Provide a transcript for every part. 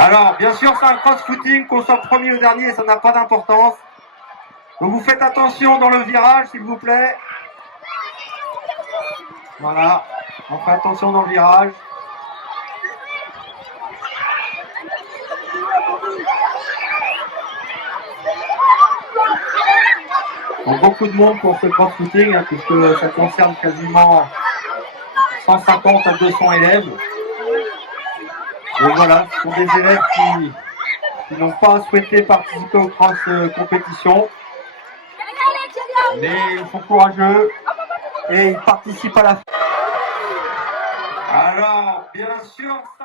Alors, bien sûr, c'est un cross-footing, qu'on soit premier ou dernier, ça n'a pas d'importance. Donc vous faites attention dans le virage, s'il vous plaît. Voilà, on fait attention dans le virage. Donc beaucoup de monde pour ce cross-footing, hein, puisque ça concerne quasiment 150 à 200 élèves. Donc voilà, ce sont des élèves qui n'ont pas souhaité participer aux cross-compétitions. Mais ils sont courageux et ils participent à la fin. Alors, bien sûr, ça...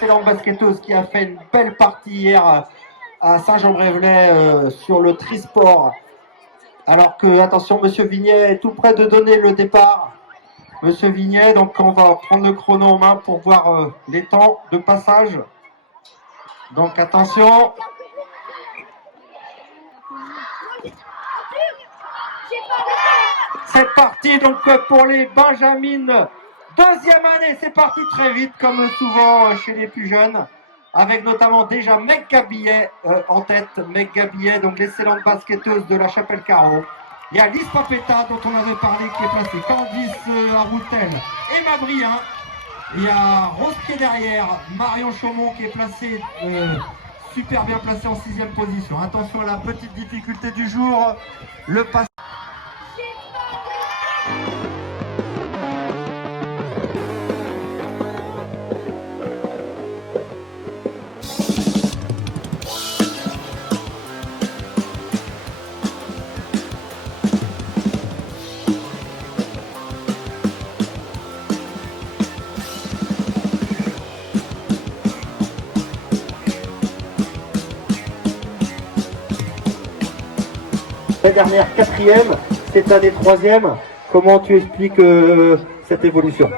Excellente basketteuse qui a fait une belle partie hier à Saint-Jean-Brévelay sur le trisport. Alors que, attention, Monsieur Vignet est tout près de donner le départ. Monsieur Vignet, donc on va prendre le chrono en main pour voir les temps de passage. Donc attention. C'est parti donc pour les Benjamines. Deuxième année, c'est parti très vite, comme souvent chez les plus jeunes, avec notamment déjà Meg Gabillet en tête. Meg Gabillet, donc l'excellente basketteuse de la Chapelle-Carreau. Il y a Lise Papetta, dont on avait parlé, qui est placée. Candice Aroutel, Emma Brien. Il y a Rose qui est derrière, Marion Chaumont qui est placée, super bien placée en 6e position. Attention à la petite difficulté du jour, le passage. La dernière 4e, cette année 3e. Comment tu expliques cette évolution?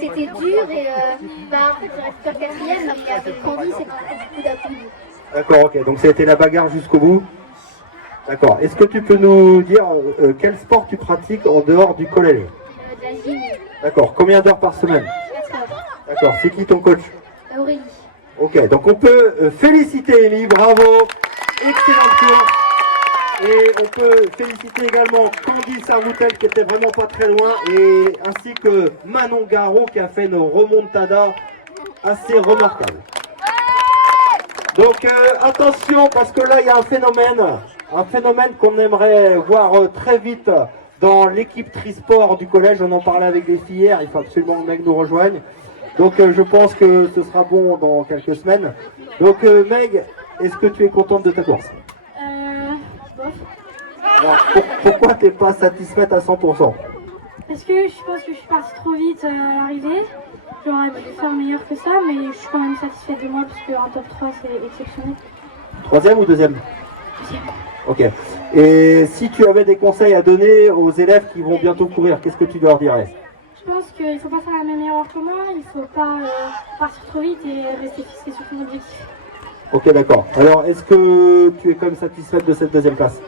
C'était dur et en fait je reste sur 4e, mais avec Candy c'est beaucoup d'appui. D'accord, ok, donc ça a été la bagarre jusqu'au bout. D'accord, est-ce que tu peux nous dire quel sport tu pratiques en dehors du collège? De la gym. D'accord, combien d'heures par semaine? 4 heures. D'accord, c'est qui ton coach? Aurélie. Ok, donc on peut féliciter Amy, bravo, excellent tour. Et on peut féliciter également Candice Aroutel qui était vraiment pas très loin, et ainsi que Manon Garot qui a fait une remontada assez remarquable. Donc attention, parce que là il y a un phénomène qu'on aimerait voir très vite dans l'équipe Trisport du collège. On en parlait avec les filles hier, il faut absolument que Meg nous rejoigne. Donc je pense que ce sera bon dans quelques semaines. Donc Meg, est-ce que tu es contente de ta course? Alors, pourquoi tu n'es pas satisfaite à 100%? Parce que je pense que je suis partie trop vite à l'arrivée. J'aurais pu faire meilleur que ça, mais je suis quand même satisfaite de moi parce qu'un top 3 c'est exceptionnel. 3e ou 2e? 2e. Ok. Et si tu avais des conseils à donner aux élèves qui vont bientôt courir, qu'est-ce que tu leur dirais? Je pense qu'il ne faut pas faire la même erreur que moi, il ne faut pas partir trop vite et rester fixé sur son objectif. Ok, d'accord. Alors, est-ce que tu es quand même satisfaite de cette 2e place?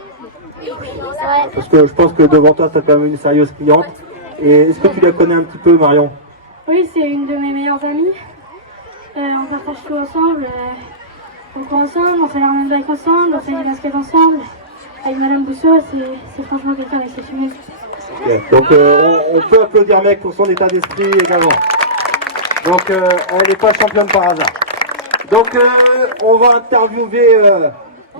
Parce que je pense que devant toi, tu as quand même une sérieuse cliente. Et est-ce que tu la connais un petit peu, Marion? Oui, c'est une de mes meilleures amies. On partage tout ensemble. On court ensemble, on fait la randonnée de bike ensemble, on fait du basket ensemble. Avec Madame Bousseau, c'est franchement quelqu'un d'exceptionnel. Okay. Donc on peut applaudir Meg pour son état d'esprit également. Donc elle n'est pas championne par hasard. Donc on va interviewer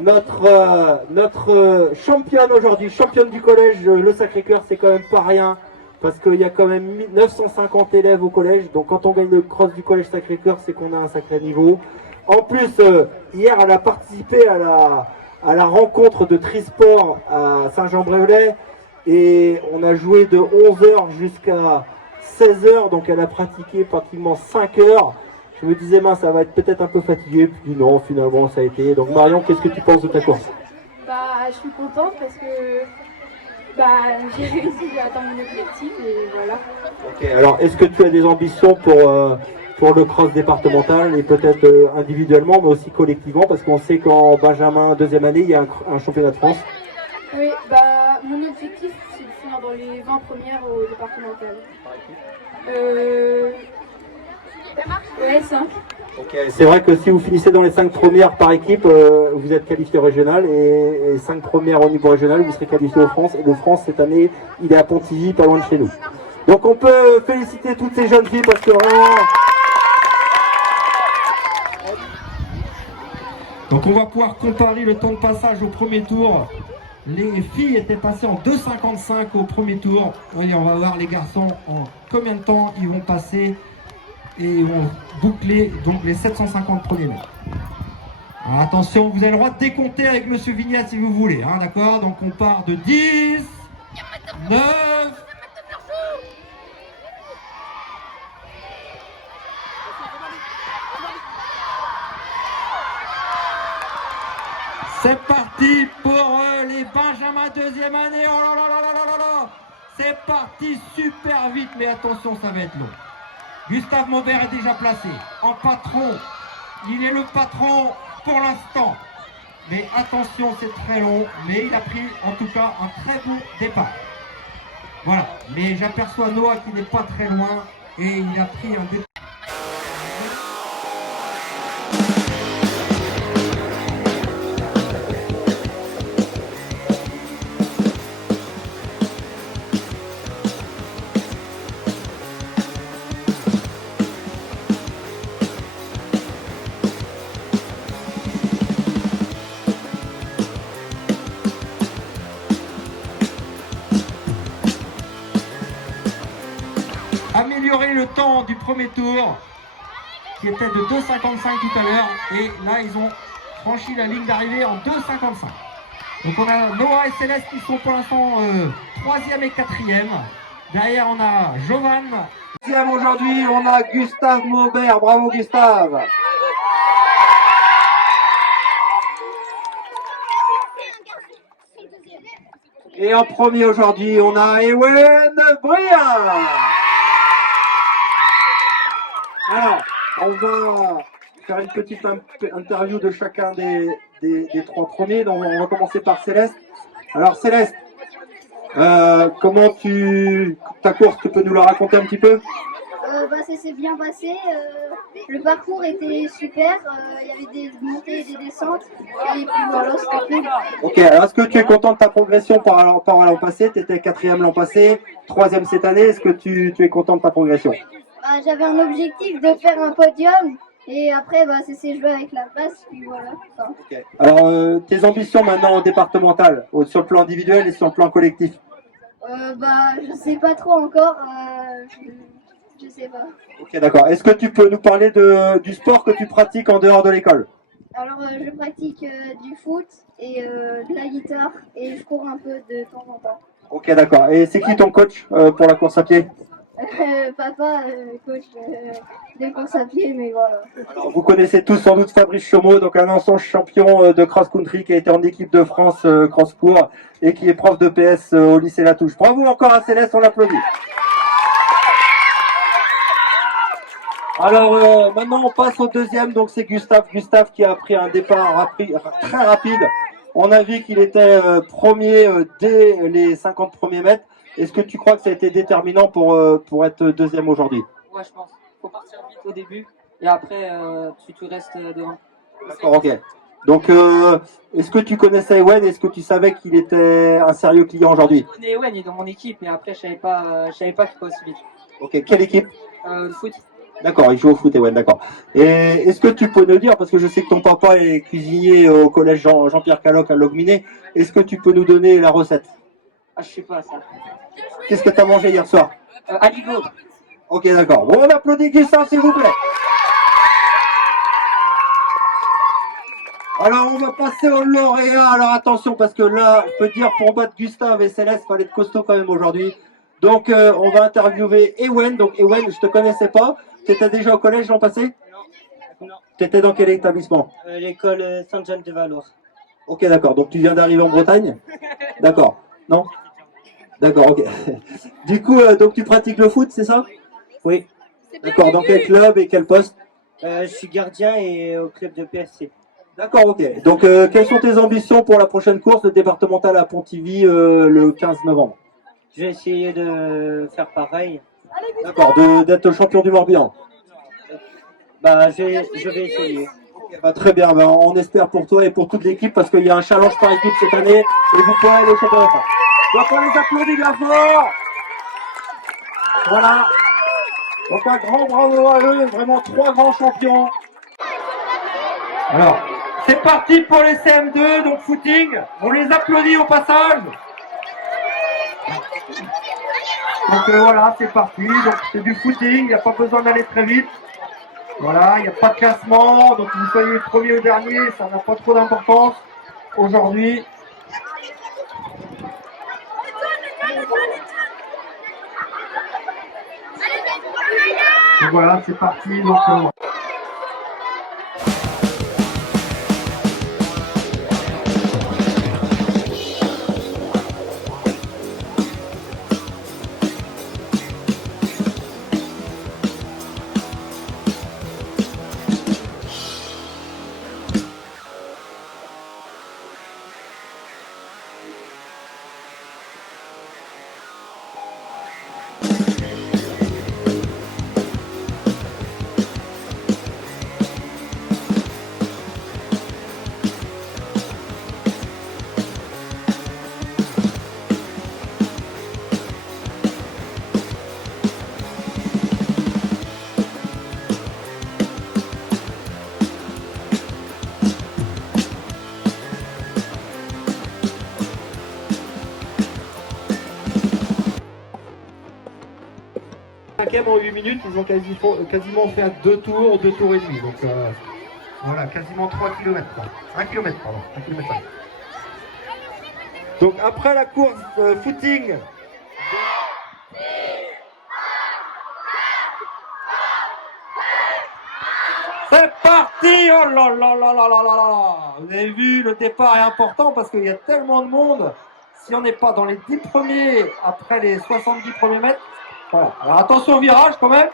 notre championne aujourd'hui, championne du collège, le Sacré-Cœur, c'est quand même pas rien. Parce qu'il y a quand même 950 élèves au collège. Donc quand on gagne le cross du collège Sacré-Cœur, c'est qu'on a un sacré niveau. En plus, hier, elle a participé à la rencontre de Trisport à Saint-Jean-Bréolais. Et on a joué de 11h jusqu'à 16h. Donc elle a pratiqué pratiquement 5 heures. Je me disais, mince, ça va être peut-être un peu fatigué. Puis non, finalement, ça a été. Donc Marion, qu'est-ce que tu penses de ta course? Je suis contente parce que j'ai réussi à atteindre mon objectif et voilà. Ok, alors est-ce que tu as des ambitions pour le cross départemental et peut-être individuellement mais aussi collectivement, parce qu'on sait qu'en Benjamin deuxième année il y a un championnat de France? Oui, mon objectif c'est de finir dans les 20 premières au départemental. Ouais, 5. Ok, c'est vrai que si vous finissez dans les 5 premières par équipe, vous êtes qualifié régional et 5 premières au niveau régional, vous serez qualifié au France. Et le France cette année, il est à Pontivy, pas loin de chez nous. Donc on peut féliciter toutes ces jeunes filles parce que vraiment... Donc on va pouvoir comparer le temps de passage au premier tour. Les filles étaient passées en 2,55 au premier tour. Voyez, on va voir les garçons en combien de temps ils vont passer. Et ils vont boucler donc les 750 premiers mètres. Alors attention, vous avez le droit de décompter avec Monsieur Vignette si vous voulez, hein, d'accord? Donc on part de 10, 9, c'est parti pour les Benjamin deuxième année. Oh là là là là là là. C'est parti super vite, mais attention, ça va être long. Gustave Maubert est déjà placé en patron. Il est le patron pour l'instant. Mais attention, c'est très long. Mais il a pris en tout cas un très beau départ. Voilà. Mais j'aperçois Noah qui n'est pas très loin. Et il a pris un départ. Améliorer le temps du premier tour qui était de 2,55 tout à l'heure et là ils ont franchi la ligne d'arrivée en 2,55. Donc on a Noah et Céleste qui sont pour l'instant 3e et 4e. Derrière on a Jovan. 6e aujourd'hui, on a Gustave Maubert. Bravo Gustave. Et en premier aujourd'hui, on a Ewen Briand. Alors, on va faire une petite interview de chacun des 3 premiers. Donc, on va commencer par Céleste. Alors, Céleste, comment ta course, tu peux nous la raconter un petit peu? Ça s'est bien passé. Le parcours était super. Il y avait des montées et des descentes. Et puis voilà, c'était cool. Ok, alors est-ce que tu es content de ta progression par l'an passé? Tu étais 4e l'an passé, 3e cette année. Est-ce que tu es content de ta progression? J'avais un objectif de faire un podium. Et après, ça s'est joué avec la place. Puis voilà. Okay. Alors, tes ambitions maintenant au départemental, sur le plan individuel et sur le plan collectif? Je sais pas trop encore. Je sais pas. Ok, d'accord. Est-ce que tu peux nous parler du sport que tu pratiques en dehors de l'école? Alors, je pratique du foot et de la guitare et je cours un peu de temps en temps. Ok, d'accord. Et c'est qui ton coach pour la course à pied? Papa, coach de course à pied, mais voilà. Alors, vous connaissez tous sans doute Fabrice Chomeau, donc un ancien champion de cross-country qui a été en équipe de France cross-court et qui est prof de PS au lycée Latouche. Bravo encore à Céleste, on l'applaudit. Alors maintenant on passe au deuxième, donc c'est Gustave. Gustave qui a pris un départ très rapide. On a vu qu'il était premier dès les 50 premiers mètres. Est-ce que tu crois que ça a été déterminant pour être deuxième aujourd'hui? Ouais, je pense. Faut partir vite au début et après tu restes devant. D'accord, ok. Donc, est-ce que tu connaissais Ewen? Est-ce que tu savais qu'il était un sérieux client aujourd'hui? Je connais Ewen, il est dans mon équipe, mais après je savais pas qu'il était aussi vite. Ok, quelle équipe? Le foot. D'accord, il joue au foot, Ewen, d'accord. Et est-ce que tu peux nous dire, parce que je sais que ton papa est cuisinier au collège Jean-Pierre Caloc à Logminé, est-ce que tu peux nous donner la recette? Ah, je sais pas ça. Qu'est-ce que tu as mangé hier soir? Aligo. Ok, d'accord. Bon, on applaudit Gustave, s'il vous plaît. Alors, on va passer au lauréat. Alors, attention, parce que là, je peux dire, pour battre Gustave et Céleste, il fallait être costaud quand même aujourd'hui. Donc, on va interviewer Ewen. Donc, Ewen, je te connaissais pas. Tu étais déjà au collège l'an passé? Non. Tu étais dans quel établissement? L'école Sainte-Jeanne de Valois. Ok, d'accord. Donc, tu viens d'arriver en Bretagne? D'accord. Non? D'accord, ok. Du coup, donc tu pratiques le foot, c'est ça? Oui. D'accord. Dans quel club et quel poste? Je suis gardien et au club de PSC. D'accord, ok. Donc, quelles sont tes ambitions pour la prochaine course, le départemental à Pontivy, le 15 novembre? Je vais essayer de faire pareil. D'accord, d'être champion du Morbihan. Bah, je vais essayer. Okay, bah, très bien, bah, on espère pour toi et pour toute l'équipe parce qu'il y a un challenge par équipe cette année et vous pourrez aller au championnat. Donc on les applaudit bien fort. Voilà. Donc un grand bravo à eux, vraiment 3 grands champions. Alors, c'est parti pour les CM2, donc footing. On les applaudit au passage. Donc voilà, c'est parti. Donc c'est du footing, il n'y a pas besoin d'aller très vite. Voilà, il n'y a pas de classement, donc vous soyez le premier ou dernier, ça n'a pas trop d'importance aujourd'hui. Donc voilà, c'est parti. Donc, en 8 minutes, ils ont quasiment fait à 2 tours et demi. Donc voilà, quasiment 3 km. 1 km, pardon. 1 km. Donc après la course footing. C'est parti! Oh là là là là là là là! Vous avez vu, le départ est important parce qu'il y a tellement de monde. Si on n'est pas dans les 10 premiers après les 70 premiers mètres, voilà. Alors attention au virage quand même.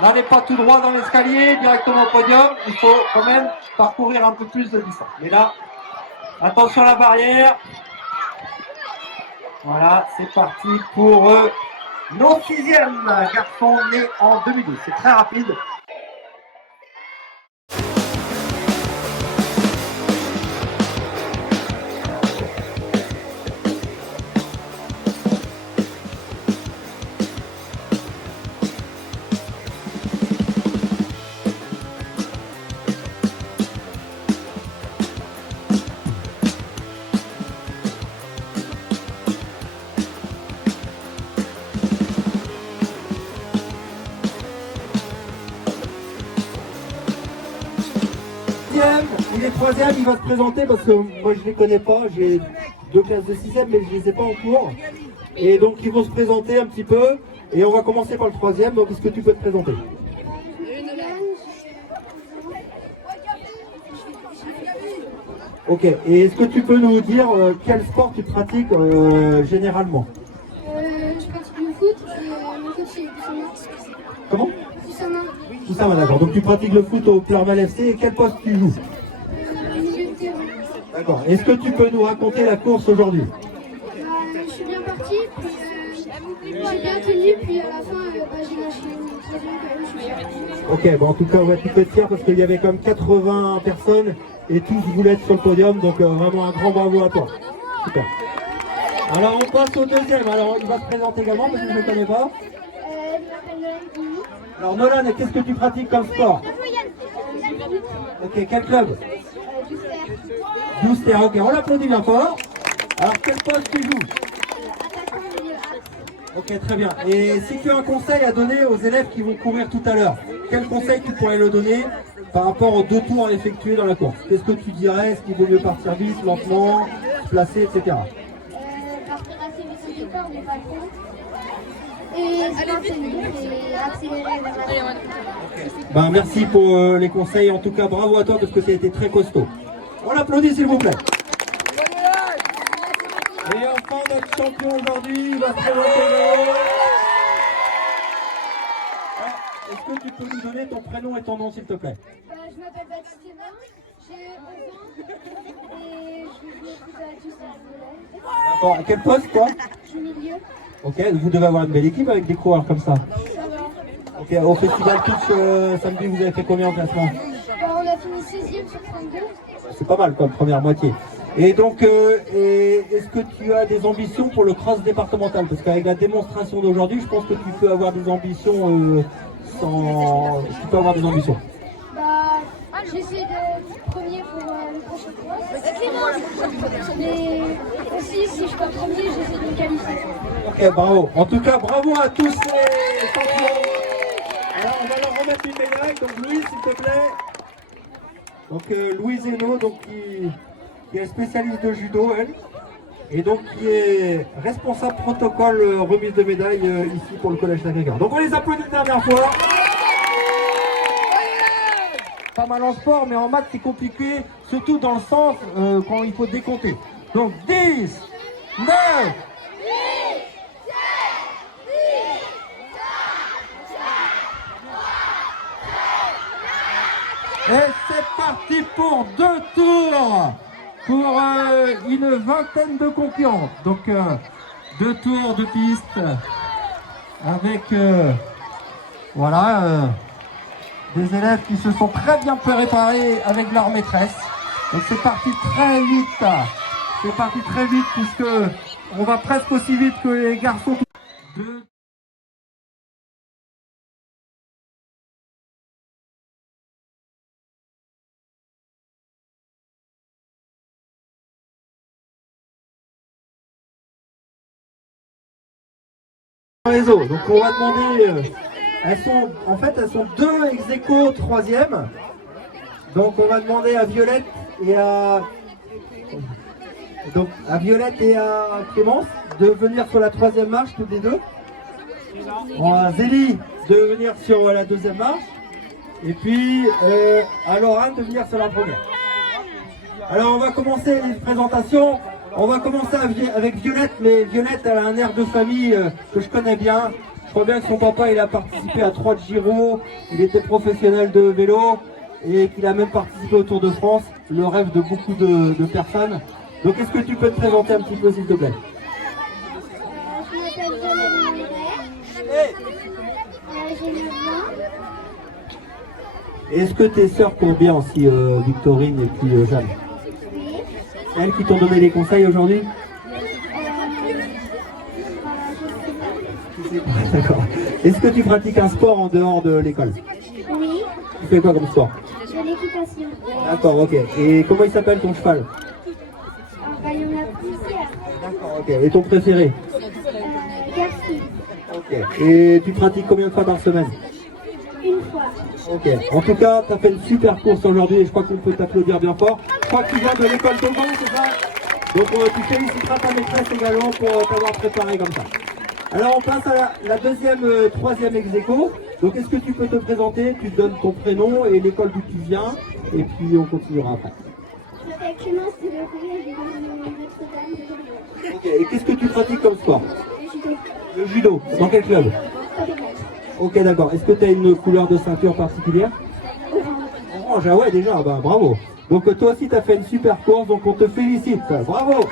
N'allez pas tout droit dans l'escalier, directement au podium. Il faut quand même parcourir un peu plus de distance. Mais là, attention à la barrière. Voilà, c'est parti pour nos 6e garçons nés en 2012. C'est très rapide. Il est 3e, il va se présenter parce que moi je ne les connais pas, j'ai 2 classes de 6e mais je ne les ai pas en cours. Et donc ils vont se présenter un petit peu et on va commencer par le 3e, donc est-ce que tu peux te présenter? Ok, et est-ce que tu peux nous dire quel sport tu pratiques généralement? Je pratique le foot et mon coach c'est Oussama. Comment? Oussama. Oussama, d'accord. Donc tu pratiques le foot au Pleurmal FC et quel poste tu joues? Milieu de terrain. D'accord. Est-ce que tu peux nous raconter la course aujourd'hui? Je suis bien parti, puis J'ai bien tenu, puis à la fin, j'ai lâché une troisième quand même, je suis fière. Ok, bon en tout cas ouais, tu peux être fier parce qu'il y avait quand même 80 personnes et tous voulaient être sur le podium, donc vraiment un grand bravo à toi. Super. Alors on passe au deuxième, alors il va se présenter également parce que je ne le connais pas. Je m'appelle Noël Guigny. Alors Nolan, qu'est-ce que tu pratiques comme sport? Ok, quel club? Douster, ok, on l'applaudit bien fort. Alors quel poste tu joues? Ok, très bien. Et si tu as un conseil à donner aux élèves qui vont courir tout à l'heure, quel conseil tu pourrais le donner par rapport aux 2 tours à effectuer dans la course? Qu'est-ce que tu dirais? Est-ce qu'il vaut mieux partir vite, lentement, se placer, etc. Partir assez vite au départ, mais pas trop. Et se maintenir et accélérer vers la fin. Ben, merci pour les conseils. En tout cas, bravo à toi parce que ça a été très costaud. On l'applaudit s'il vous plaît. Et enfin, notre champion aujourd'hui, il va se présenter. Est-ce que tu peux nous donner ton prénom et ton nom s'il te plaît? Je m'appelle Baptiste Evin, j'ai 11 ans et je joue au foot à Douster. D'accord. À quel poste toi? Je suis milieu. Ok, vous devez avoir une belle équipe avec des coureurs comme ça. Ça va. Ok, au festival Pitch samedi, vous avez fait combien en classement? On a fini 16e sur 32. C'est pas mal comme première moitié. Et donc, est-ce que tu as des ambitions pour le cross départemental? Parce qu'avec la démonstration d'aujourd'hui, je pense que tu peux avoir des ambitions Tu peux avoir des ambitions. J'essaie d'être premier pour le prochain cross. Mais aussi, si je suis premier, j'essaie de me qualifier. Ok, bravo. En tout cas, bravo à tous les champions. Alors, on va leur remettre une médaille. Donc, Louise, s'il te plaît. Donc, Louise Hainaut, donc, qui est spécialiste de judo, elle. Et donc, qui est responsable protocole remise de médaille ici pour le Collège Sacré-Cœur. Donc, on les applaudit une dernière fois. Pas mal en sport, mais en maths, c'est compliqué, surtout dans le sens quand il faut décompter. Donc, 10, 9, et c'est parti pour 2 tours pour une vingtaine de concurrents. Donc 2 tours de piste avec voilà des élèves qui se sont très bien préparés avec leur maîtresse. Donc c'est parti très vite. C'est parti très vite puisque on va presque aussi vite que les garçons. Les autres. Donc on va demander, elles sont 2 ex-aequo 3e. Donc on va demander à Violette et à Clémence de venir sur la 3e marche toutes les 2. On a Zélie de venir sur la 2e marche. Et puis à Laurent de venir sur la 1re. Alors on va commencer les présentations. On va commencer avec Violette, mais Violette elle a un air de famille que je connais bien. Je crois bien que son papa il a participé à 3 Giro, il était professionnel de vélo et qu'il a même participé au Tour de France, le rêve de beaucoup de personnes. Donc est-ce que tu peux te présenter un petit peu s'il te plaît? Je m'appelle Violette Lambert. J'ai 9 ans. Est-ce que tes sœurs courent bien aussi, Victorine et puis Jeanne? Oui. C'est elles qui t'ont donné les conseils aujourd'hui? D'accord. Est-ce que tu pratiques un sport en dehors de l'école? Oui. Tu fais quoi comme sport? Je fais l'équitation. D'accord, ok. Et comment il s'appelle ton cheval? Il y en a plusieurs. D'accord, ok. Et ton préféré? Garci. Ok. Et tu pratiques combien de fois par semaine? Une fois. Ok. En tout cas, tu as fait une super course aujourd'hui et je crois qu'on peut t'applaudir bien fort. Je crois que tu viens de l'école Togan, c'est ça? Donc tu féliciteras ta maîtresse également pour t'avoir préparé comme ça. Alors on passe à la 2e, 3e ex-aequo. Donc est-ce que tu peux te présenter? Tu te donnes ton prénom et l'école d'où tu viens et puis on continuera après. Je m'appelle Clémence Deloré, je viens de Notre-Dame de Bordeaux. Ok. Et qu'est-ce que tu pratiques comme sport? Le judo. Le judo. Dans quel club? Avec Ok, d'accord. Est-ce que tu as une couleur de ceinture particulière? Orange, ah ouais, déjà, bah, bravo. Donc toi aussi, tu as fait une super course, donc on te félicite. Bravo.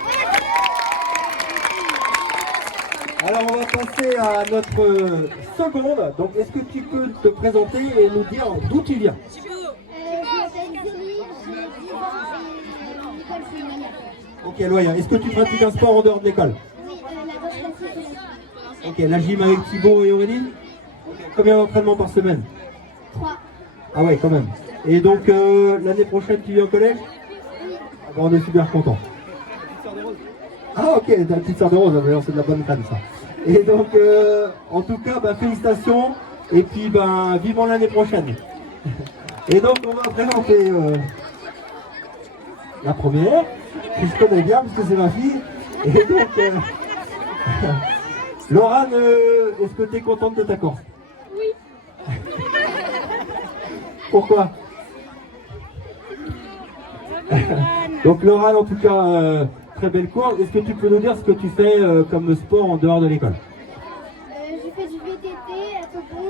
Alors on va passer à notre seconde. Donc est-ce que tu peux te présenter et nous dire d'où tu viens? Je m'appelle Julie, j'ai 10 ans et l'école c'est Loya. Ok Loya, est-ce que tu pratiques un sport en dehors de l'école? Oui, la danse classique et la gym. Ok, la gym avec Thibaut et Aurélie? Ok, combien d'entraînements par semaine? 3. Ah ouais, quand même. Et donc l'année prochaine tu viens au collège? Oui. Ah bon, on est super contents. Ah ok, la petite sœur de Rose, d'ailleurs c'est de la bonne crème ça. Et donc en tout cas, bah, félicitations et puis ben, vivement l'année prochaine. Et donc on va présenter la première, que je connais bien parce que c'est ma fille. Et donc Laurane, est-ce que tu es contente de ta course? Oui. Pourquoi? Donc Laurane, en tout cas, très belle course. Est-ce que tu peux nous dire ce que tu fais comme sport en dehors de l'école? Je fais du VTT à Topon,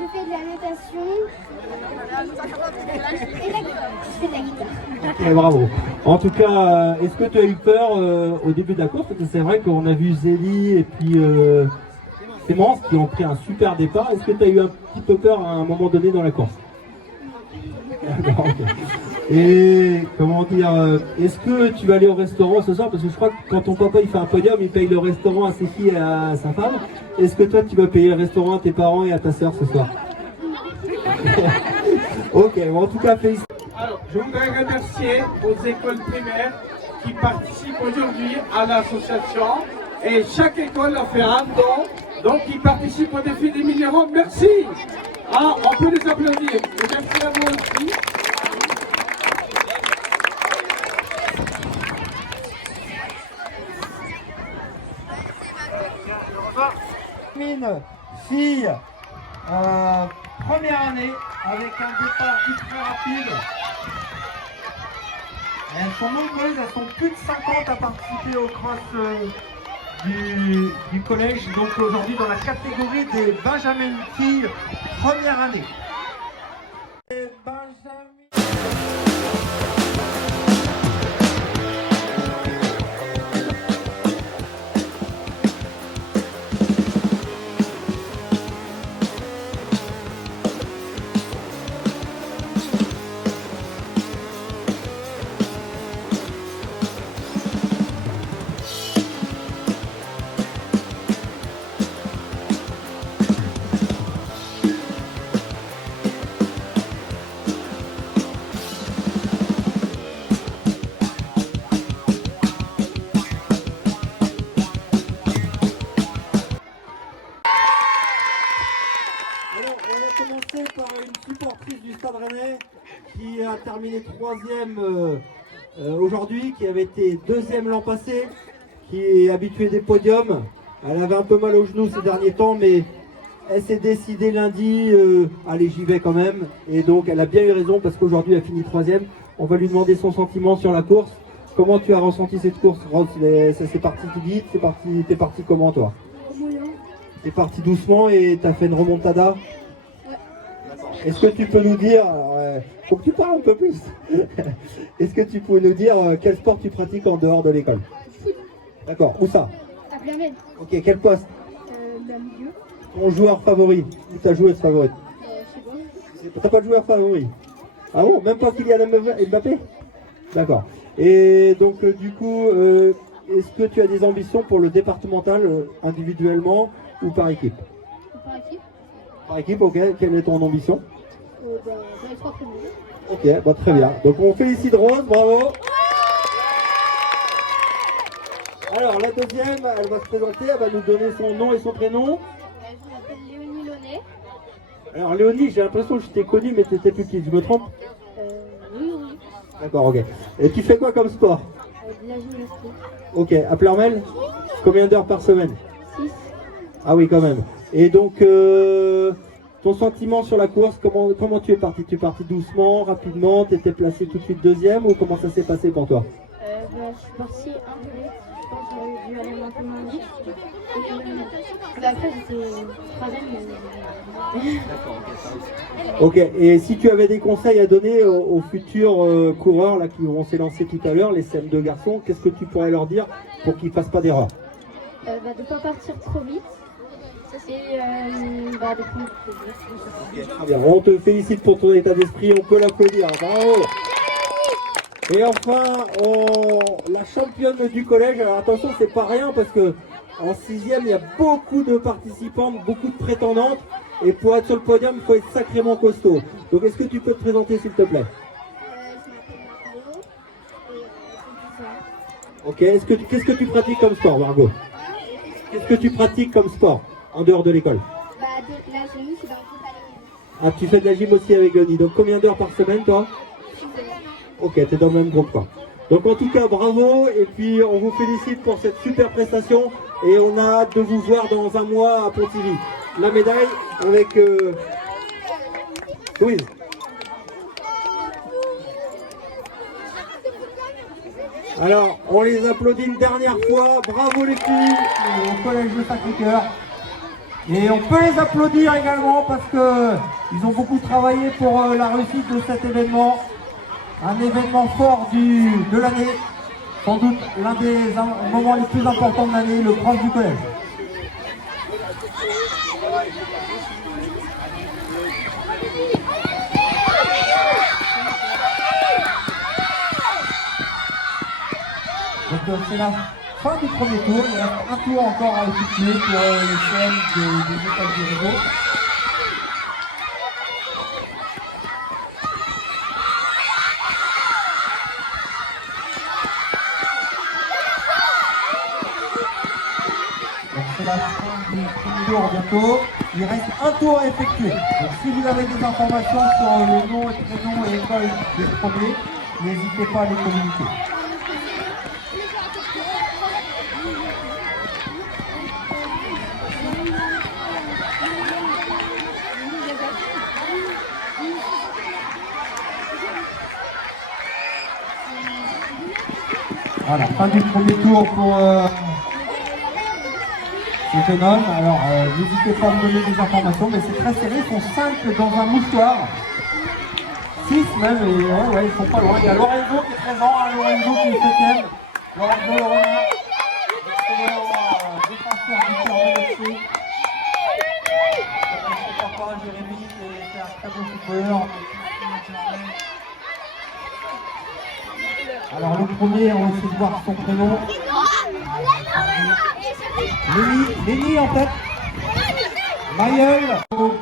je fais de la natation et je fais de la guitare. Ok, bravo. En tout cas, est-ce que tu as eu peur au début de la course? Parce que c'est vrai qu'on a vu Zélie et puis Clémence qui ont pris un super départ. Est-ce que tu as eu un petit peu peur à un moment donné dans la course? D'accord, ok. Et comment dire, est-ce que tu vas aller au restaurant ce soir? Parce que je crois que quand ton papa il fait un podium, il paye le restaurant à ses filles et à sa femme. Est-ce que toi tu vas payer le restaurant à tes parents et à ta sœur ce soir? Ok, bon, en tout cas félicitations. Alors, je voudrais remercier aux écoles primaires qui participent aujourd'hui à l'association. Et chaque école a fait un don, donc ils participent au défi des millions. Merci. Ah, on peut les applaudir. Et merci à vous aussi. Mine, fille, première année avec un départ ultra rapide. Elles sont nombreuses, elles sont plus de 50 à participer au cross du collège. Donc aujourd'hui dans la catégorie des Benjamin filles, première année. Et Benjamin... Par une supportrice du Stade Rennais qui a terminé 3e aujourd'hui, qui avait été 2e l'an passé, qui est habituée des podiums. Elle avait un peu mal au genou ces derniers temps, mais elle s'est décidée lundi, allez j'y vais quand même, et donc elle a bien eu raison parce qu'aujourd'hui elle finit 3e. On va lui demander son sentiment sur la course. Comment tu as ressenti cette course, Rose? C'est parti tout vite, t'es parti comment toi? T'es parti doucement et t'as fait une remontada? Est-ce que tu peux nous dire, faut que tu parles un peu plus, est-ce que tu peux nous dire quel sport tu pratiques en dehors de l'école? D'accord, où ça? À Blamel. Ok, quel poste? Milieu. Ton joueur favori? Ou ta joueuse favorite? Je sais pas. T'as pas de joueur favori? Ah bon, même pas Kylian Mbappé? D'accord. Et donc du coup, est-ce que tu as des ambitions pour le départemental, individuellement ou par équipe? Par équipe. Par équipe, ok. Quelle est ton ambition? Dans les 3 premiers. Ok, bah, très bien. Donc on félicite Rose, bravo. Alors la deuxième, elle va se présenter, elle va nous donner son nom et son prénom. Je m'appelle Léonie Launay. Alors Léonie, j'ai l'impression que je t'ai connue, mais tu étais plus petite, je me trompe? Oui. D'accord, ok. Et tu fais quoi comme sport? De la gymnastique. Ok, à Pleurmel? Combien d'heures par semaine? 6. Ah oui, quand même. Et donc, ton sentiment sur la course, comment tu es parti? Tu es parti doucement, rapidement, tu étais placé tout de suite 2e ou comment ça s'est passé pour toi? Je suis parti un peu vite, je pense que j'aurais dû aller un peu moins vite. Et après j'étais 3e. Ok, et si tu avais des conseils à donner aux futurs coureurs là, qui vont s'élancer tout à l'heure, les CM2 garçons, qu'est-ce que tu pourrais leur dire pour qu'ils ne fassent pas d'erreur? De ne pas partir trop vite et de prendre du plaisir. Très bien, on te félicite pour ton état d'esprit, on peut l'applaudir, bravo. Et enfin, la championne du collège, alors attention, c'est pas rien parce que en 6e, il y a beaucoup de participantes, beaucoup de prétendantes, et pour être sur le podium, il faut être sacrément costaud. Donc est-ce que tu peux te présenter s'il te plaît? Je m'appelle Margot et j'ai 10 ans. Ok, qu'est-ce que tu pratiques comme sport, Margot? Qu'est-ce que tu pratiques comme sport en dehors de l'école? De la gym, je suis dans le groupe à Ah, tu fais de la gym aussi avec Leonie. Donc combien d'heures par semaine, toi? Ok, tu es dans le même groupe, quoi. Donc en tout cas, bravo, et puis on vous félicite pour cette super prestation, et on a hâte de vous voir dans un mois à Pontivy. La médaille avec Louise. Alors, on les applaudit une dernière fois. Bravo les filles au collège de Sacré-Cœur. Et on peut les applaudir également parce que ils ont beaucoup travaillé pour la réussite de cet événement. Un événement fort de l'année. Sans doute l'un des moments les plus importants de l'année, le cross du collège. Donc c'est la fin du premier tour, il reste un tour encore à effectuer pour les CM des écoles du réseau. Donc c'est la fin du premier tour bientôt, il reste un tour à effectuer. Donc si vous avez des informations sur le nom et prénom et école des premiers, n'hésitez pas à les communiquer. Voilà, fin du premier tour pour ce jeune homme. Alors, n'hésitez pas à me donner des informations, mais c'est très serré. Ils sont 5 dans un mouchoir. 6 même, et ouais, ils sont pas loin. Il y a Lorenzo qui est présent, hein, Lorenzo qui est 7ème. Lorenzo Lorena, défenseur du cœur de l'FC. Son papa, Jérémy, c'est un très bon footballeur. Alors le premier, on va essayer de voir son prénom. Léni en fait. Mailleul. Donc,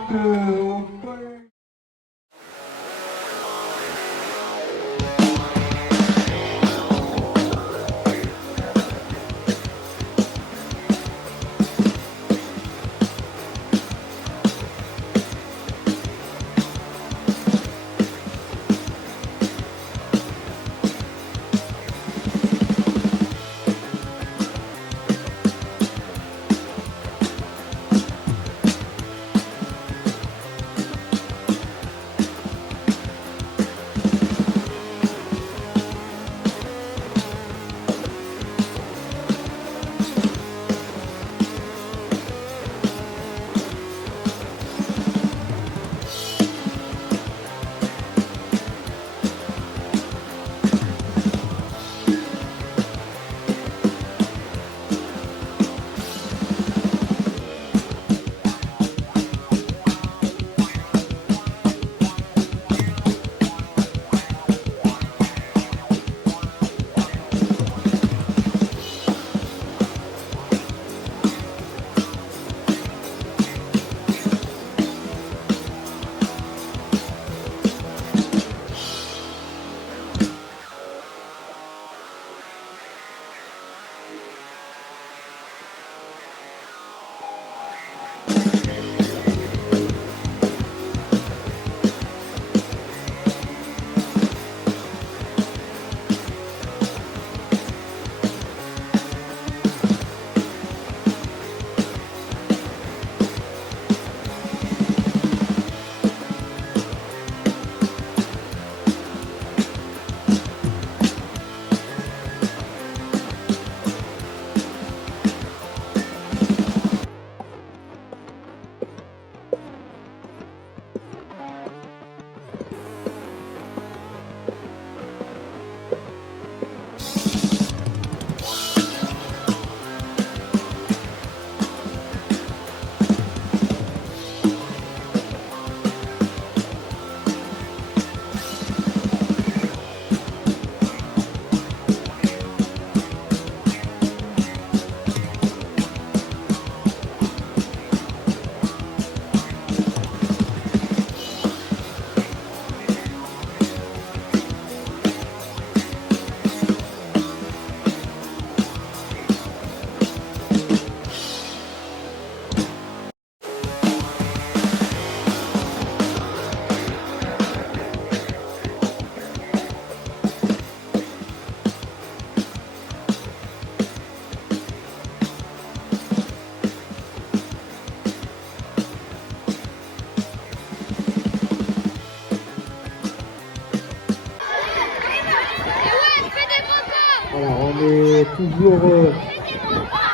toujours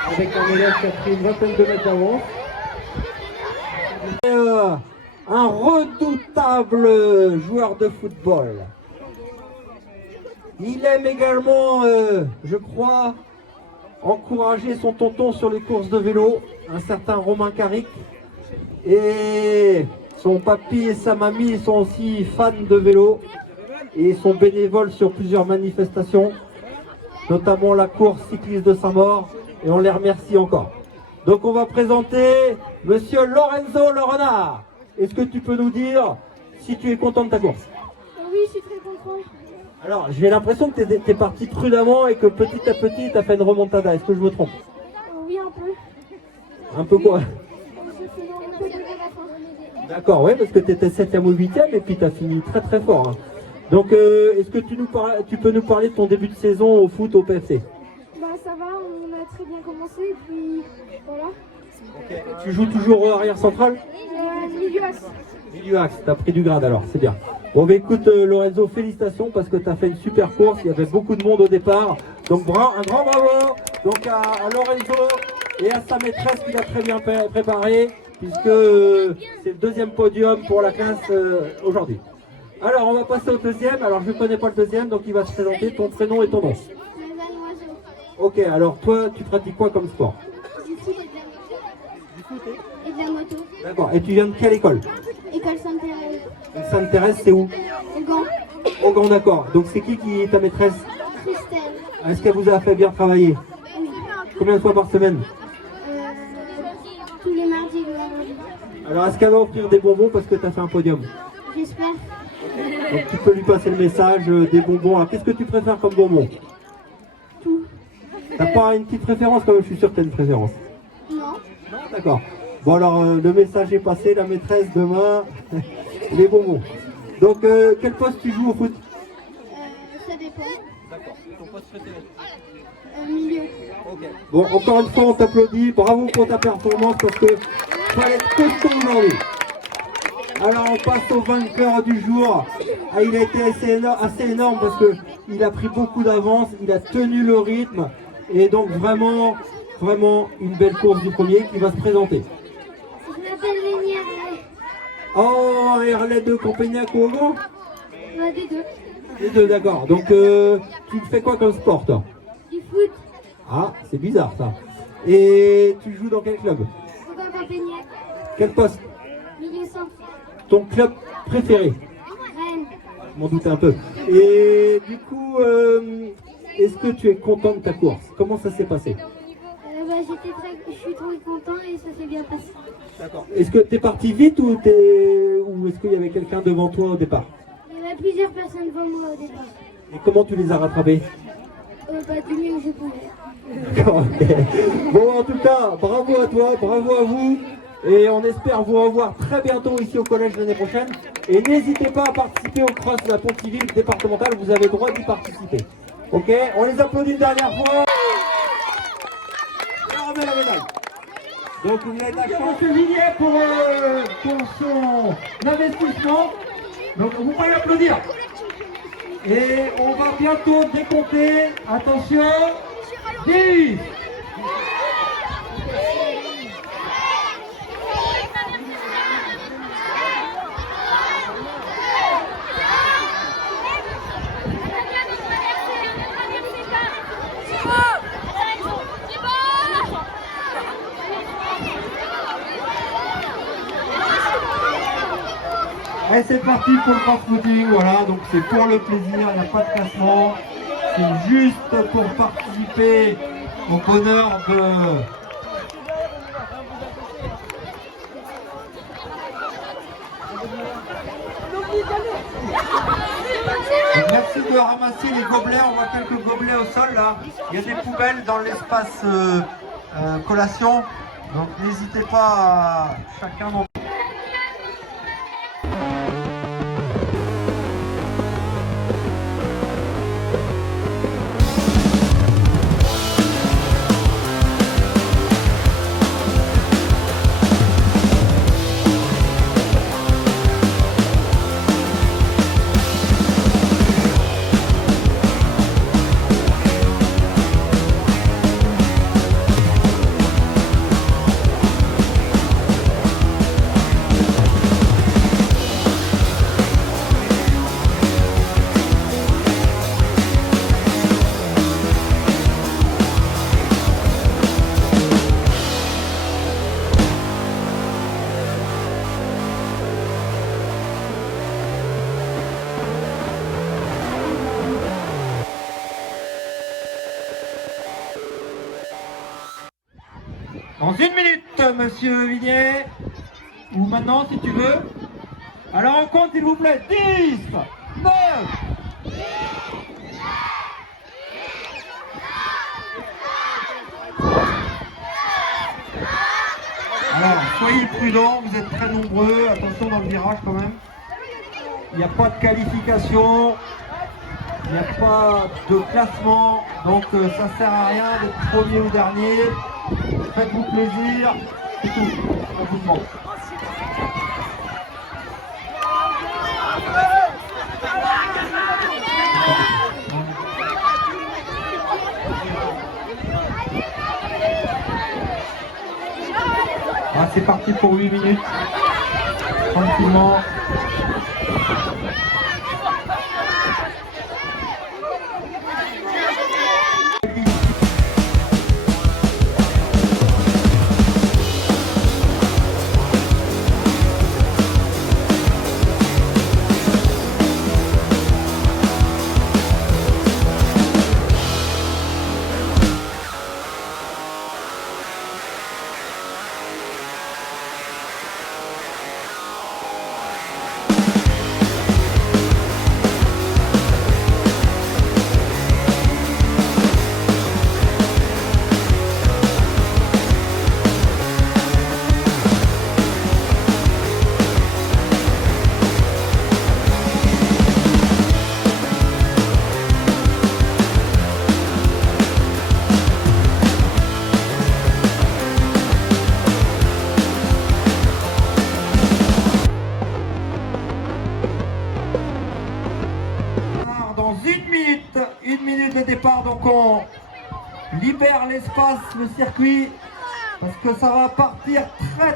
avec un élève qui a pris une vingtaine de mètres d'avance. Un redoutable joueur de football. Il aime également, je crois, encourager son tonton sur les courses de vélo, un certain Romain Carrick. Et son papy et sa mamie sont aussi fans de vélo et sont bénévoles sur plusieurs manifestations, notamment la course cycliste de Saint-Maur, et on les remercie encore. Donc on va présenter Monsieur Lorenzo Le Renard. Est-ce que tu peux nous dire si tu es content de ta course? Oui, je suis très content. Alors, j'ai l'impression que tu es parti prudemment et que petit à petit, tu as fait une remontada. Est-ce que je me trompe? Oui, un peu. Un peu quoi? J'ai fait un peu de la fin. D'accord, ouais, parce que tu étais 7e ou 8e et puis tu as fini très très fort. Hein. Donc, est-ce que tu peux nous parler de ton début de saison au foot au PFC? Bah ça va, on a très bien commencé et puis voilà. Okay. Tu joues toujours arrière central? Milieu axe. Milieu axe, tu as pris du grade alors, c'est bien. Bon bah écoute Lorenzo, félicitations parce que tu as fait une super course, il y avait beaucoup de monde au départ. Donc un grand bravo donc à Lorenzo et à sa maîtresse qui l'a très bien préparé, puisque c'est le deuxième podium pour la classe aujourd'hui. Alors on va passer au deuxième, alors je ne connais pas le deuxième, donc il va se présenter ton prénom et ton nom. Ok, alors toi tu pratiques quoi comme sport? Du foot et de la moto. D'accord, et tu viens de quelle école? École Sainte-Thérèse. Sainte-Thérèse, c'est où? Au Gand. Au Gand, d'accord. Donc c'est qui est ta maîtresse? Christelle. Est-ce qu'elle vous a fait bien travailler? Oui. Combien de fois par semaine? Tous les mardis et le vendredi. Alors est-ce qu'elle va offrir des bonbons parce que tu as fait un podium? J'espère. Donc tu peux lui passer le message des bonbons. Alors qu'est-ce que tu préfères comme bonbon? Tout. T'as pas une petite préférence quand même? Je suis sûr que tu as une préférence. Non. Non, d'accord. Bon alors le message est passé, la maîtresse demain, les bonbons. Donc quel poste tu joues au foot? Ça dépend. D'accord, ton poste préféré? Milieu. Ok. Bon, encore une fois on t'applaudit, bravo pour ta performance parce que fallait être costaud aujourd'hui. Alors on passe au vainqueur du jour. Ah, il a été assez énorme parce qu'il a pris beaucoup d'avance, il a tenu le rythme et donc vraiment une belle course du premier qui va se présenter. Je m'appelle Lénie Herlet. Oh, Herlet de Campagnac ou au Gand? Des deux. Les deux, d'accord. Donc tu fais quoi comme sport toi? Du foot. Ah, c'est bizarre ça. Et tu joues dans quel club? Au Gand Campagnac. Quel poste? Milieu centre. Ton club préféré? Rennes. Je m'en doutais un peu. Et du coup, est-ce que tu es content de ta course? Comment ça s'est passé? Je suis trop content et ça s'est bien passé. D'accord. Est-ce que tu es parti vite ou est-ce qu'il y avait quelqu'un devant toi au départ? Il y avait plusieurs personnes devant moi au départ. Et comment tu les as rattrapés? Du mieux que je pouvais. D'accord, ok. Bon, en tout cas, bravo à toi, bravo à vous. Et on espère vous revoir très bientôt ici au collège l'année prochaine. Et n'hésitez pas à participer au cross de la Pontiville départementale, vous avez le droit d'y participer. Ok, on les applaudit une dernière fois. Et on remet la médaille. Donc vous avez la chance de Villiers pour son investissement. Donc vous pouvez l'applaudir. Et on va bientôt décompter. Attention. 10. Et c'est parti pour le cross-footing, voilà, donc c'est pour le plaisir, il n'y a pas de classement, c'est juste pour participer au bonheur de... Donc, merci de ramasser les gobelets, on voit quelques gobelets au sol là, il y a des poubelles dans l'espace collation, donc n'hésitez pas à chacun d'entre Dans 1 minute, monsieur Vignet. Ou maintenant, si tu veux. Alors on compte, s'il vous plaît. 10, 9. Alors, soyez prudents, vous êtes très nombreux. Attention dans le virage quand même. Il n'y a pas de qualification. Il n'y a pas de classement. Donc ça ne sert à rien d'être premier ou dernier. Faites-vous plaisir. C'est tout. On vous demande. Ah, c'est parti pour 8 minutes. Tranquillement. Dans 1 minute de départ, donc on libère l'espace, le circuit, parce que ça va partir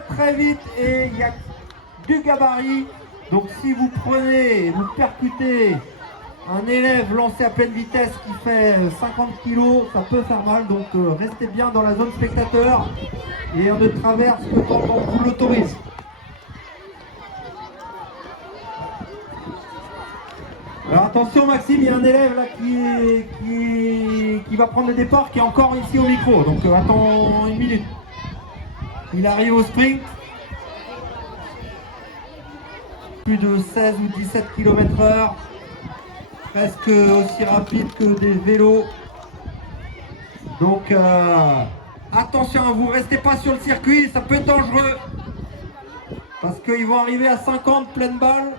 très vite et il y a du gabarit. Donc si vous prenez, vous percutez un élève lancé à pleine vitesse qui fait 50 kg, ça peut faire mal. Donc restez bien dans la zone spectateur et on ne traverse que quand on vous l'autorise. Alors attention Maxime, il y a un élève là qui va prendre le départ, qui est encore ici au micro, donc attends 1 minute. Il arrive au sprint. Plus de 16 ou 17 km/h, presque aussi rapide que des vélos. Donc attention, vous restez pas sur le circuit, ça peut être dangereux. Parce qu'ils vont arriver à 50 pleine balle.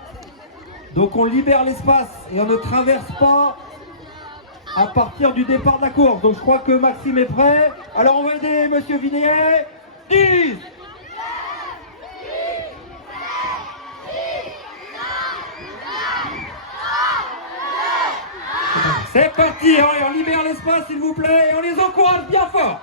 Donc on libère l'espace et on ne traverse pas à partir du départ de la course. Donc je crois que Maxime est prêt. Alors on va aider monsieur Vignet. 10. C'est parti, hein, et on libère l'espace s'il vous plaît et on les encourage bien fort.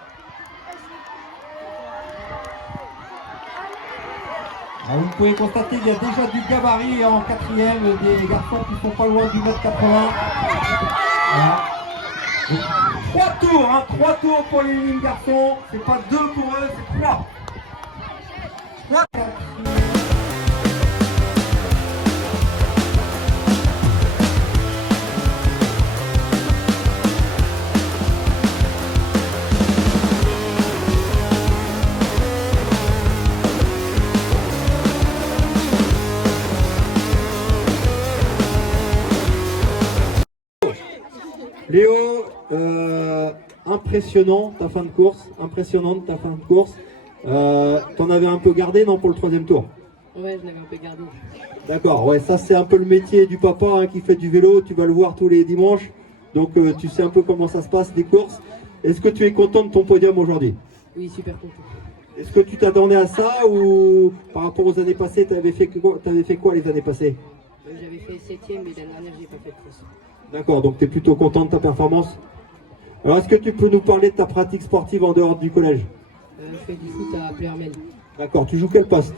Alors, vous pouvez constater qu'il y a déjà du gabarit en 4e, des garçons qui sont pas loin du 1m80. Voilà. Donc, 3 tours, hein, 3 tours pour les lignes garçons. C'est pas 2 pour eux, c'est 3. Léo, impressionnant ta fin de course, impressionnante ta fin de course. T'en avais un peu gardé, non, pour le 3e tour? Ouais, je l'avais un peu gardé. D'accord, ouais, ça c'est un peu le métier du papa hein, qui fait du vélo, tu vas le voir tous les dimanches, donc tu sais un peu comment ça se passe, les courses. Est-ce que tu es content de ton podium aujourd'hui? Oui, super content. Est-ce que tu t'attendais à ça ou par rapport aux années passées, t'avais fait quoi les années passées? J'avais fait 7e, mais l'année dernière, j'ai pas fait de course. D'accord, donc tu es plutôt content de ta performance. Alors est-ce que tu peux nous parler de ta pratique sportive en dehors du collège? Je fais du foot à Pleurmel. D'accord, tu joues quel poste?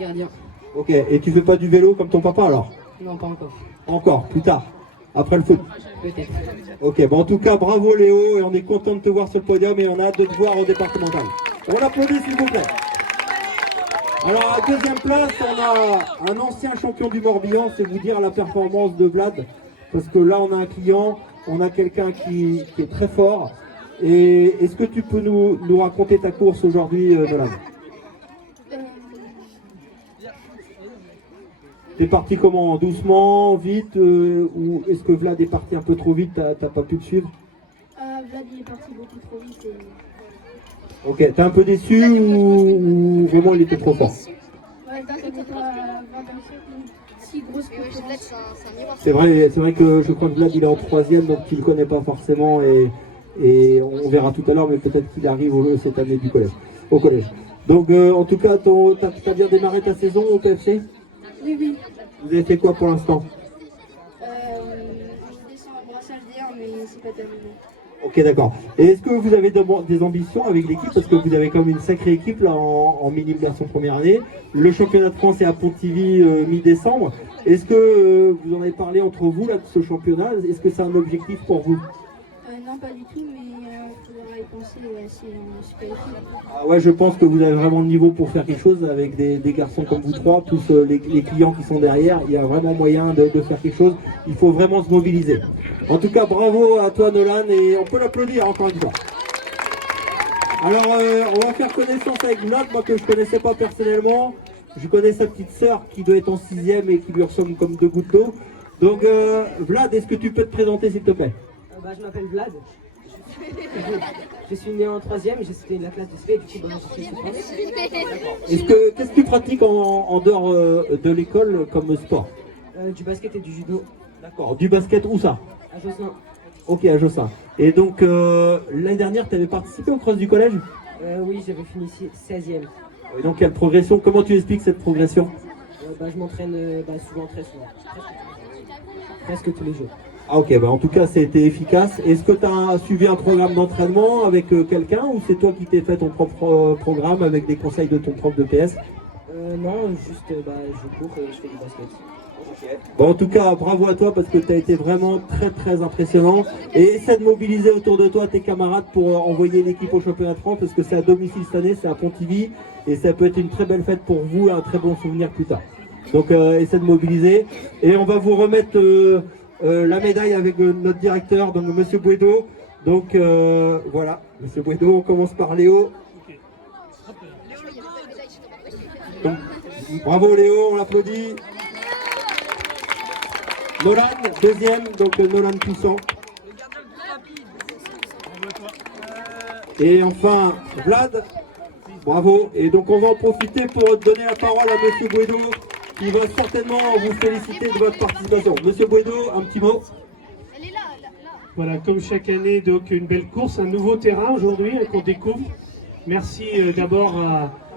Gardien. Ok, et tu fais pas du vélo comme ton papa alors? Non, pas encore. Encore, plus tard, après le foot? Peut-être. Ok, bon en tout cas bravo Léo et on est content de te voir sur le podium et on a hâte de te voir au départemental. On l'applaudit s'il vous plaît. Alors à la 2e place, on a un ancien champion du Morbihan, c'est vous dire la performance de Vlad. Parce que là on a un client, on a quelqu'un qui est très fort Et est-ce que tu peux nous raconter ta course aujourd'hui, Nolan? T'es parti comment? Doucement, vite, ou est-ce que Vlad est parti un peu trop vite, t'as pas pu le suivre? Vlad il est parti beaucoup trop vite. Et... Ok, t'es un peu déçu ou vraiment il était trop fort? Ouais, c'était pas une si grosse concurrence. C'est vrai que je crois que Vlad il est en 3e, donc tu le connais pas forcément et on verra tout à l'heure, mais peut-être qu'il arrive cette année au collège. Donc en tout cas, t'as bien démarré ta saison au PFC? Oui. Vous avez fait quoi pour l'instant? Je descends un brassage d'air, mais c'est pas terminé. Ok, d'accord. Et est-ce que vous avez des ambitions avec l'équipe? Parce que vous avez quand même une sacrée équipe là en minime version première année. Le championnat de France est à Pontivy mi-décembre. Est-ce que vous en avez parlé entre vous là de ce championnat? Est-ce que c'est un objectif pour vous? Non, pas du tout, mais il faudra y penser si on se qualifie. Ah ouais, je pense que vous avez vraiment le niveau pour faire quelque chose avec des garçons comme vous trois, plus les clients qui sont derrière. Il y a vraiment moyen de faire quelque chose. Il faut vraiment se mobiliser. En tout cas, bravo à toi Nolan et on peut l'applaudir encore une fois. Alors, on va faire connaissance avec Vlad, moi que je connaissais pas personnellement. Je connais sa petite sœur qui doit être en 6e et qui lui ressemble comme 2 gouttes d'eau. Donc, Vlad, est-ce que tu peux te présenter s'il te plaît? Je m'appelle Vlad. Je suis né en 3e, j'ai cité la classe de SP, du coup je suis souffrance. Qu'est-ce que tu pratiques en dehors de l'école comme sport? Du basket et du judo. D'accord, du basket où ça? À Josselin. Ok, à Josselin. Et donc l'année dernière, tu avais participé au cross du collège? Oui, j'avais fini 16e. Et donc quelle progression? Comment tu expliques cette progression? Je m'entraîne souvent, très souvent. Presque tous les jours. Ah ok, en tout cas c'était efficace. Est-ce que tu as suivi un programme d'entraînement avec quelqu'un ou c'est toi qui t'es fait ton propre programme avec des conseils de ton prof de PS? Non, juste je cours et je fais du basket. Okay. Bon, en tout cas, bravo à toi parce que tu as été vraiment très impressionnant. Et essaie de mobiliser autour de toi tes camarades pour envoyer l'équipe au championnat de France parce que c'est à domicile cette année, c'est à Pontivy et ça peut être une très belle fête pour vous, un très bon souvenir plus tard. Donc essaie de mobiliser et on va vous remettre la médaille avec notre directeur, donc Monsieur Bouedo. Donc voilà, Monsieur Bouedo, on commence par Léo. Donc, bravo Léo, on l'applaudit. Nolan, deuxième, donc Nolan Toussaint. Et enfin, Vlad, bravo. Et donc on va en profiter pour donner la parole à Monsieur Bouedo, qui va certainement vous féliciter de votre participation. Monsieur Bouedo, un petit mot. Voilà, comme chaque année, donc une belle course, un nouveau terrain aujourd'hui qu'on découvre. Merci d'abord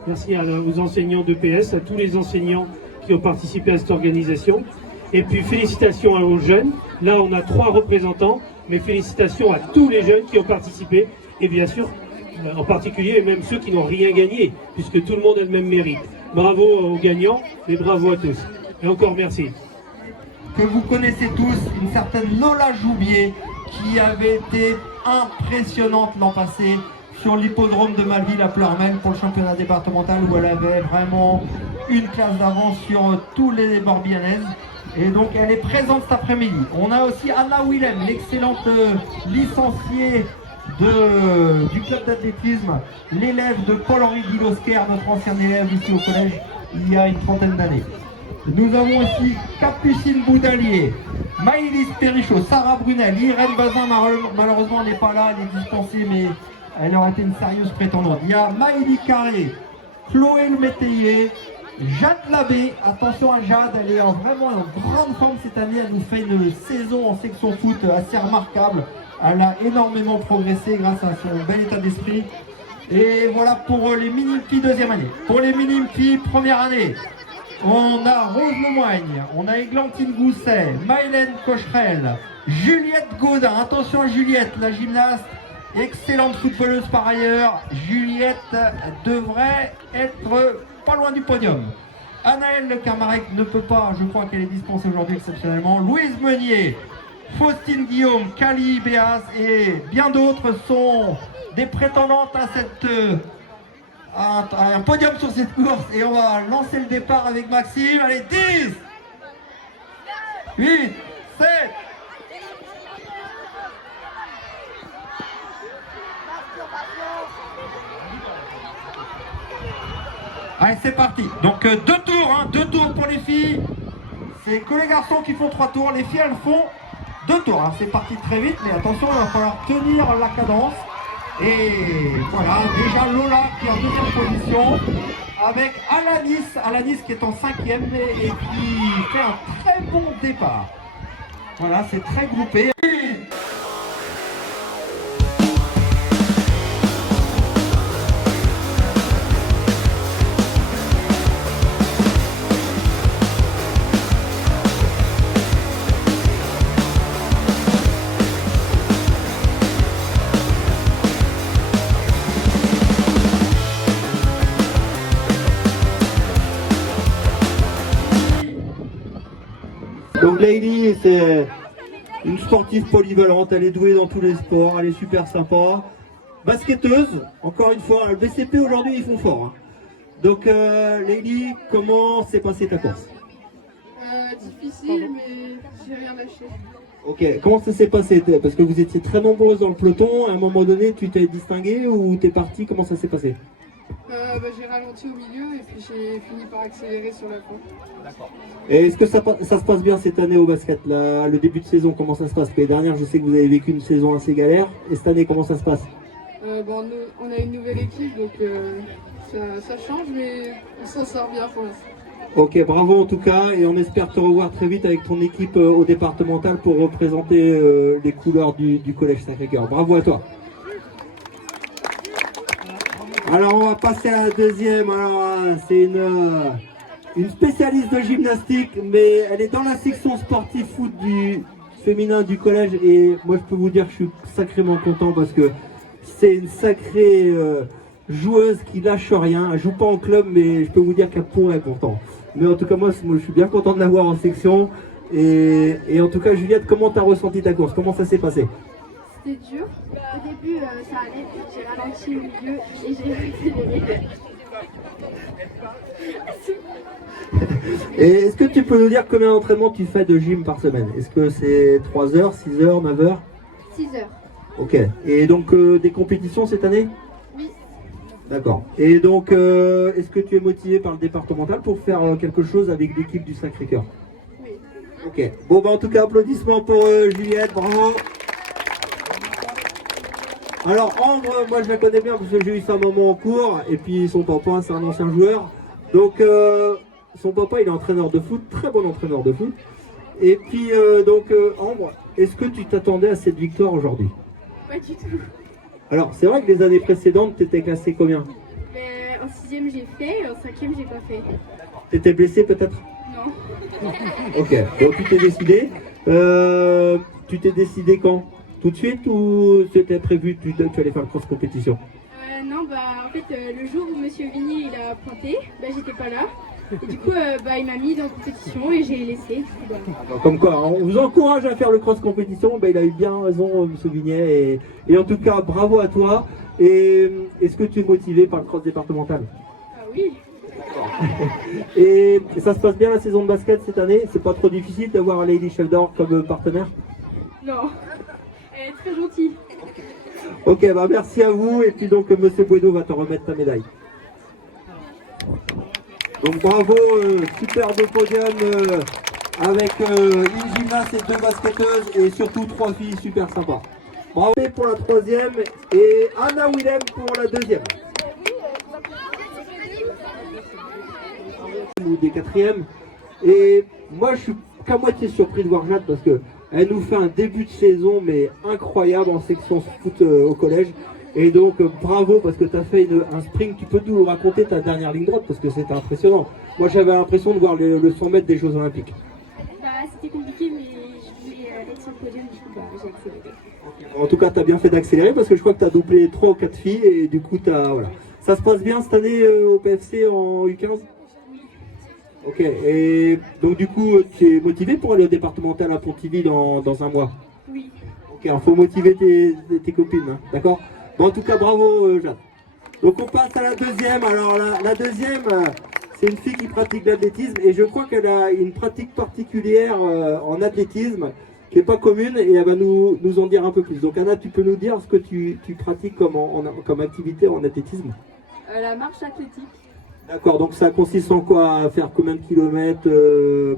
aux enseignants d'EPS, à tous les enseignants qui ont participé à cette organisation. Et puis félicitations aux jeunes. Là, on a 3 représentants, mais félicitations à tous les jeunes qui ont participé. Et bien sûr, en particulier, même ceux qui n'ont rien gagné, puisque tout le monde a le même mérite. Bravo aux gagnants et bravo à tous. Et encore merci. Que vous connaissez tous, une certaine Lola Joubier, qui avait été impressionnante l'an passé sur l'hippodrome de Malville à Pleurmel pour le championnat départemental où elle avait vraiment une classe d'avance sur tous les Morbihanaises. Et donc elle est présente cet après-midi. On a aussi Anna Willem, l'excellente licenciée du club d'athlétisme, l'élève de Paul-Henri Guilosquer, notre ancien élève ici au collège il y a une 30aine d'années. Nous avons aussi Capucine Boudalier, Maïlis Perrichot, Sarah Brunel, Irène Bazin malheureusement n'est pas là, elle est dispensée mais elle aurait été une sérieuse prétendante. Il y a Maïli Carré, Chloé Le Métayer, Jade Labbé, attention à Jade, elle est vraiment en grande forme cette année, elle nous fait une saison en section foot assez remarquable. Elle a énormément progressé grâce à son bel état d'esprit. Et voilà pour les minimes-filles deuxième année. Pour les minimes-filles première année, on a Rose Lemoigne, on a Églantine Gousset, Maëlène Cocherel, Juliette Gaudin, attention à Juliette, la gymnaste, excellente footballeuse par ailleurs. Juliette devrait être pas loin du podium. Anaëlle Le Camarec ne peut pas, je crois qu'elle est dispensée aujourd'hui exceptionnellement. Louise Meunier, Faustine Guillaume, Cali Béas et bien d'autres sont des prétendantes à un podium sur cette course. Et on va lancer le départ avec Maxime. Allez, 10, 8, 7, Allez, c'est parti. Donc 2 tours, hein, 2 tours pour les filles. C'est que les garçons qui font 3 tours. Les filles, elles font 2 tours. Hein. C'est parti très vite, mais attention, il va falloir tenir la cadence. Et voilà, déjà Lola qui est en 2e position. Avec Alanis qui est en 5e et qui fait un très bon départ. Voilà, c'est très groupé. Donc Leïli, c'est une sportive polyvalente, elle est douée dans tous les sports, elle est super sympa. Basketteuse, encore une fois, le BCP aujourd'hui ils font fort. Hein. Donc Leïli, comment s'est passée ta course? Difficile, mais j'ai rien lâché. Ok, comment ça s'est passé? Parce que vous étiez très nombreuses dans le peloton, à un moment donné tu t'es distingué ou t'es parti? Comment ça s'est passé? J'ai ralenti au milieu et puis j'ai fini par accélérer sur la fin. D'accord. Et est-ce que ça se passe bien cette année au basket là, le début de saison, comment ça se passe? L'année dernière, je sais que vous avez vécu une saison assez galère. Et cette année, comment ça se passe? On a une nouvelle équipe, donc ça change, mais on s'en sort bien pour l'instant. Ok, bravo en tout cas, et on espère te revoir très vite avec ton équipe au départemental pour représenter les couleurs du Collège Sacré-Cœur. Bravo à toi. Alors on va passer à la deuxième. Alors c'est une spécialiste de gymnastique, mais elle est dans la section sportive foot du féminin du collège, et moi je peux vous dire que je suis sacrément content parce que c'est une sacrée joueuse qui lâche rien. Elle joue pas en club, mais je peux vous dire qu'elle pourrait pourtant. Mais en tout cas moi je suis bien content de l'avoir en section. Et en tout cas Juliette, comment tu as ressenti ta course? Comment ça s'est passé? C'était dur. Au début, ça allait, puis j'ai ralenti au milieu et j'ai accéléré. Et est-ce que tu peux nous dire combien d'entraînements tu fais de gym par semaine? Est-ce que c'est 3 heures, 6 heures, 9 heures? 6 heures. Ok. Et donc des compétitions cette année? Oui. D'accord. Et donc est-ce que tu es motivé par le départemental pour faire quelque chose avec l'équipe du Sacré-Cœur? Oui. Ok. Bon bah en tout cas applaudissements pour Juliette, bravo. Alors Ambre, moi je la connais bien parce que j'ai eu sa maman en cours, et puis son papa c'est un ancien joueur. Donc son papa il est entraîneur de foot, très bon entraîneur de foot. Et puis Ambre, est-ce que tu t'attendais à cette victoire aujourd'hui? Pas du tout. Alors c'est vrai que les années précédentes t'étais classé combien? En 6e j'ai fait, en 5e j'ai pas fait. T'étais blessé peut-être? Non. Ok, donc tu t'es décidé. Tu t'es décidé quand? Tout de suite ou c'était prévu tu allais faire le cross compétition? Non, en fait, le jour où Monsieur Vigny il a pointé, j'étais pas là. Et du coup, il m'a mis dans la compétition et j'ai laissé. Comme quoi, on vous encourage à faire le cross compétition. Il a eu bien raison, M. Vignet. Et en tout cas, bravo à toi. Et est-ce que tu es motivé par le cross départemental? Ah oui. Et ça se passe bien la saison de basket cette année? C'est pas trop difficile d'avoir Lady Chef d'Or comme partenaire? Non. Elle est très gentille. Ok, merci à vous. Et puis donc, M. Bueno va te remettre ta médaille. Donc bravo, superbe podium avec une gymnaste et 2 basketteuses et surtout 3 filles super sympas. Bravo pour la 3e et Anna Willem pour la 2e. Ou des 4e. Et moi je suis qu'à moitié surpris de voir Jade parce que elle nous fait un début de saison mais incroyable en section foot au collège. Et donc bravo parce que tu as fait un sprint. Tu peux nous raconter ta dernière ligne droite parce que c'était impressionnant. Moi j'avais l'impression de voir le 100 mètres des Jeux Olympiques. C'était compliqué mais je voulais être sur le podium, du coup j'ai accéléré. En tout cas tu as bien fait d'accélérer parce que je crois que tu as doublé 3 ou 4 filles et du coup voilà. Ça se passe bien cette année au PFC en U15? Ok, et donc du coup tu es motivé pour aller au départemental à Pontivy dans un mois? Oui. Ok, il faut motiver tes copines, hein, d'accord? Bon, en tout cas, bravo Jade. Donc on passe à la 2e. Alors la 2e, c'est une fille qui pratique l'athlétisme et je crois qu'elle a une pratique particulière en athlétisme qui n'est pas commune et elle va nous en dire un peu plus. Donc Anna, tu peux nous dire ce que tu pratiques comme activité en athlétisme? La marche athlétique. D'accord, donc ça consiste en quoi? À faire combien de kilomètres,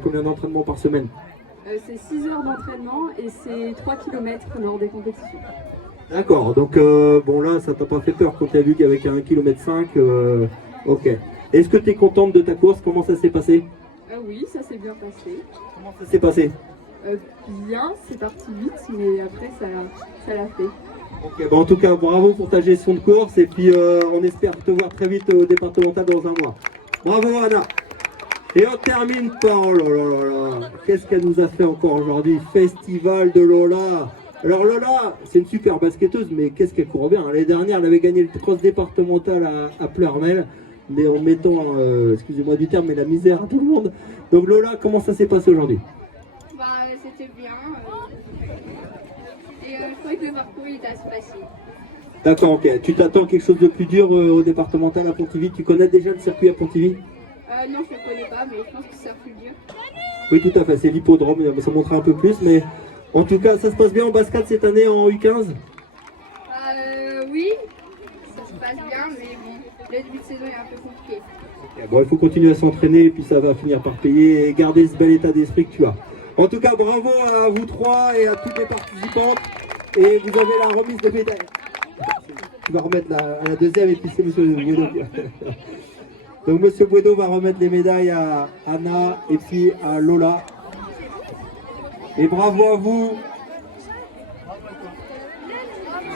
combien d'entraînements par semaine? C'est 6 heures d'entraînement et c'est 3 km lors des compétitions. D'accord, donc bon là, ça t'a pas fait peur quand t'as vu qu'avec un 1,5 km, ok. Est-ce que tu es contente de ta course? Comment ça s'est passé? Oui, ça s'est bien passé. Comment ça s'est passé? Bien, c'est parti vite, mais après ça l'a fait. Ok, bon, en tout cas, bravo pour ta gestion de course et puis on espère te voir très vite au départemental dans un mois. Bravo Anna. Et on termine par, oh là là là là, qu'est-ce qu'elle nous a fait encore aujourd'hui? Festival de Lola. Alors Lola, c'est une super basketteuse, mais qu'est-ce qu'elle court bien. L'année dernière, elle avait gagné le cross départemental à Pleurmel, mais en mettant, excusez-moi du terme, mais la misère à tout le monde. Donc Lola, comment ça s'est passé aujourd'hui? Bah, c'était bien. Et je croyais que le parcours il était assez facile. D'accord, ok. Tu t'attends quelque chose de plus dur au départemental à Pontivy? Tu connais déjà le circuit à Pontivy? Non, je ne le connais pas, mais je pense que ça plus dur. Oui, tout à fait. C'est l'hippodrome, ça montrera un peu plus, mais en tout cas, ça se passe bien en basket cette année en U15? Oui, ça se passe bien, mais bon, le début de saison est un peu compliqué. Okay, bon, il faut continuer à s'entraîner et puis ça va finir par payer et garder ce bel état d'esprit que tu as. En tout cas, bravo à vous trois et à toutes les participantes. Et vous avez la remise de médailles. Tu vas remettre à la deuxième et puis c'est monsieur Buedo. Donc monsieur Buedo va remettre les médailles à Anna et puis à Lola. Et bravo à vous.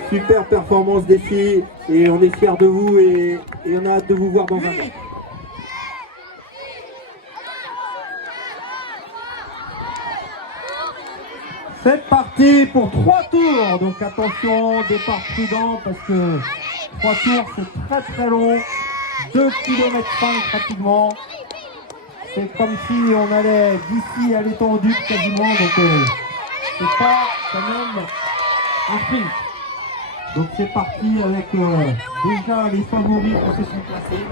Super performance des filles et on est fiers de vous et on a hâte de vous voir dans un mois. C'est parti pour 3 tours, donc attention, départ prudent parce que 3 tours c'est très très long, 2 km 5 pratiquement. C'est comme si on allait d'ici à l'étendue quasiment, donc c'est pas quand même un sprint. Donc c'est parti avec déjà les favoris qui se sont placés.